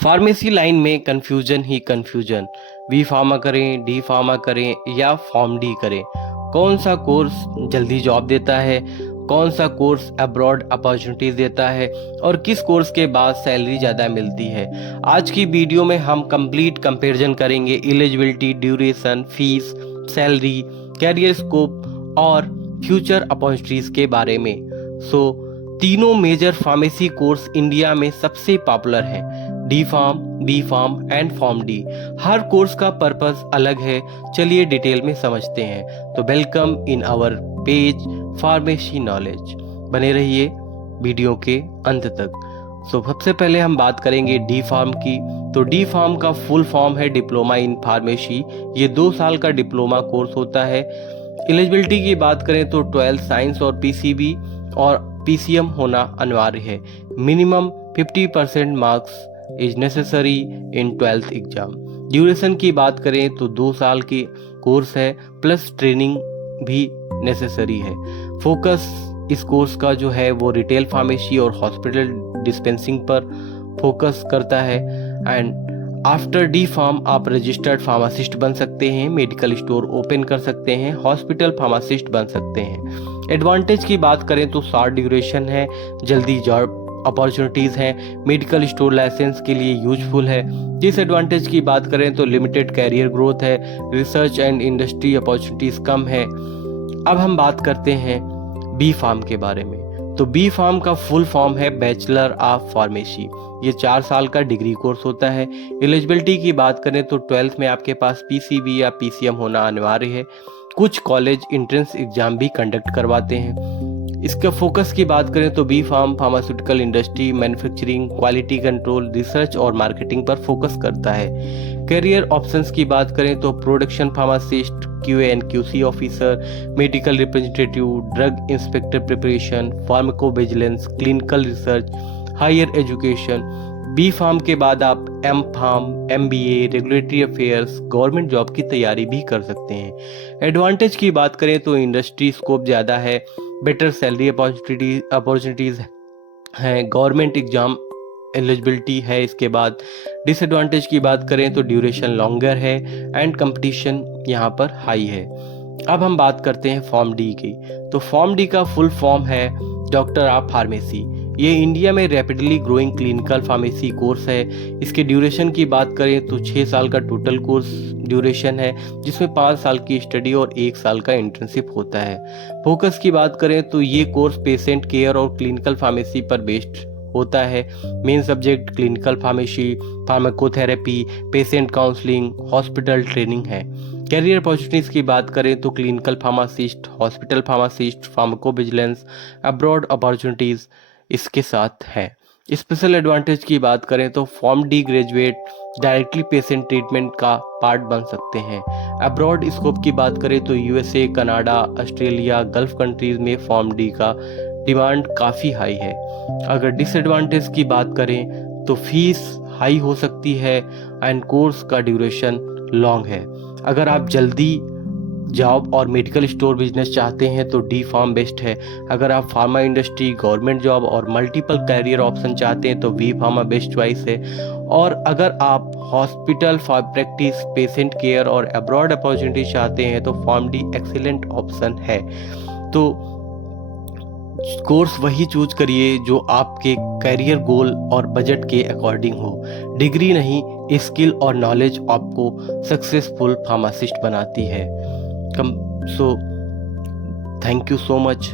Pharmacy line में confusion ही confusion. B pharma करें, D pharma करें या फॉर्म डी करें। कौन सा कोर्स जल्दी जॉब देता है, कौन सा कोर्स अब्रॉड अपॉर्चुनिटीज देता है और किस कोर्स के बाद सैलरी ज़्यादा मिलती है। आज की वीडियो में हम कंप्लीट कंपैरिजन करेंगे eligibility, duration, fees, salary, career scope और फ्यूचर अपॉर्चुनिटीज के बारे में। तीनों मेजर फार्मेसी कोर्स इंडिया में सबसे पॉपुलर हैं, D pharm, B pharm and pharm D. हर कोर्स का पर्पस अलग है, चलिए डिटेल में समझते हैं। तो welcome in our page pharmacy knowledge, बने रहिए वीडियो के अंत तक। सबसे पहले हम बात करेंगे डी फार्म की। तो डी फार्म का फुल फॉर्म है डिप्लोमा इन फार्मेसी। ये 2 साल का डिप्लोमा कोर्स होता है। एलिजिबिलिटी की बात करें तो 12th साइंस और पीसीबी और पीसीएम होना अनिवार्य है। Minimum 50% marks is necessary in 12th exam. Duration की बात करें तो 2 साल की कोर्स है, प्लस ट्रेनिंग भी नेसेसरी है। फोकस इस कोर्स का जो है वो रिटेल फार्मेसी और हॉस्पिटल डिस्पेंसिंग पर फोकस करता है। एंड आफ्टर डी फार्म आप रजिस्टर्ड फार्मासिस्ट बन सकते हैं, मेडिकल स्टोर ओपन कर सकते हैं, हॉस्पिटल फार्मासिस्ट बन सकते हैं। एडवांटेज की बात करें तो शॉर्ट ड्यूरेशन है, जल्दी जॉब अपॉर्चुनिटीज़ हैं, मेडिकल स्टोर लाइसेंस के लिए यूजफुल है। डिसएडवांटेज की बात करें तो लिमिटेड कैरियर ग्रोथ है, रिसर्च एंड इंडस्ट्री अपॉर्चुनिटीज़ कम है। अब हम बात करते हैं बी फार्म के बारे में। तो बी फार्म का फुल फॉर्म है बैचलर ऑफ फार्मेसी। ये 4 साल का डिग्री कोर्स होता है। एलिजिबिलिटी की बात करें तो 12th में आपके पास पीसीबी या पीसीएम होना अनिवार्य है। कुछ कॉलेज एंट्रेंस एग्जाम भी कंडक्ट करवाते हैं। इसका फोकस की बात करें तो B pharm pharmaceutical industry, manufacturing, quality control, research और मार्केटिंग पर फोकस करता है। करियर ऑप्शंस की बात करें तो production pharmacist, QA and QC officer, medical representative, drug inspector preparation, pharmacovigilance, clinical research, higher education. B pharm के बाद आप M pharm, MBA, regulatory affairs, government job की तैयारी भी कर सकते हैं। एडवांटेज की बात करें तो इंडस्ट्री स्कोप ज़्यादा है, बेटर सैलरी अपॉर्चुनिटीज़ हैं, गवर्नमेंट एग्जाम एलिजिबिलिटी है। इसके बाद डिसएडवांटेज की बात करें तो ड्यूरेशन लॉन्गर है एंड कंपटीशन यहाँ पर हाई है। अब हम बात करते हैं फॉर्म डी की। तो फॉर्म डी का फुल फॉर्म है डॉक्टर ऑफ फार्मेसी। ये इंडिया में rapidly growing clinical pharmacy course है। इसके ड्यूरेशन की बात करें तो 6 साल का टोटल कोर्स ड्यूरेशन है, जिसमें 5 साल की स्टडी और 1 साल का इंटर्नशिप होता है। फोकस की बात करें तो ये कोर्स पेशेंट केयर और क्लिनिकल फार्मेसी पर बेस्ड होता है। Main subject clinical pharmacy, pharmacotherapy, patient counselling, hospital training है। कैरियर अपॉर्चुनिटीज की बात करें तो clinical pharmacist, hospital pharmacist, pharmacovigilance, abroad opportunities इसके साथ है। स्पेशल एडवांटेज की बात करें तो form D graduate directly patient treatment का पार्ट बन सकते हैं। अब्रॉड स्कोप की बात करें तो USA, Canada, Australia, gulf countries में फॉर्म डी का डिमांड काफ़ी हाई है। अगर डिसएडवांटेज की बात करें तो फीस हाई हो सकती है एंड कोर्स का ड्यूरेशन लॉन्ग है। अगर आप जल्दी जॉब और मेडिकल स्टोर बिजनेस चाहते हैं तो डी फार्म बेस्ट है। अगर आप फार्मा इंडस्ट्री, गवर्नमेंट जॉब और मल्टीपल कैरियर ऑप्शन चाहते हैं तो बी फार्मा बेस्ट चॉइस है। और अगर आप हॉस्पिटल प्रैक्टिस, पेशेंट केयर और अब्रॉड अपॉर्चुनिटी चाहते हैं तो फॉर्म डी एक्सीलेंट ऑप्शन है। तो कोर्स वही चूज करिए जो आपके कैरियर गोल और बजट के अकॉर्डिंग हो। डिग्री नहीं, स्किल और नॉलेज आपको सक्सेसफुल फार्मासिस्ट बनाती है। Thank you so much.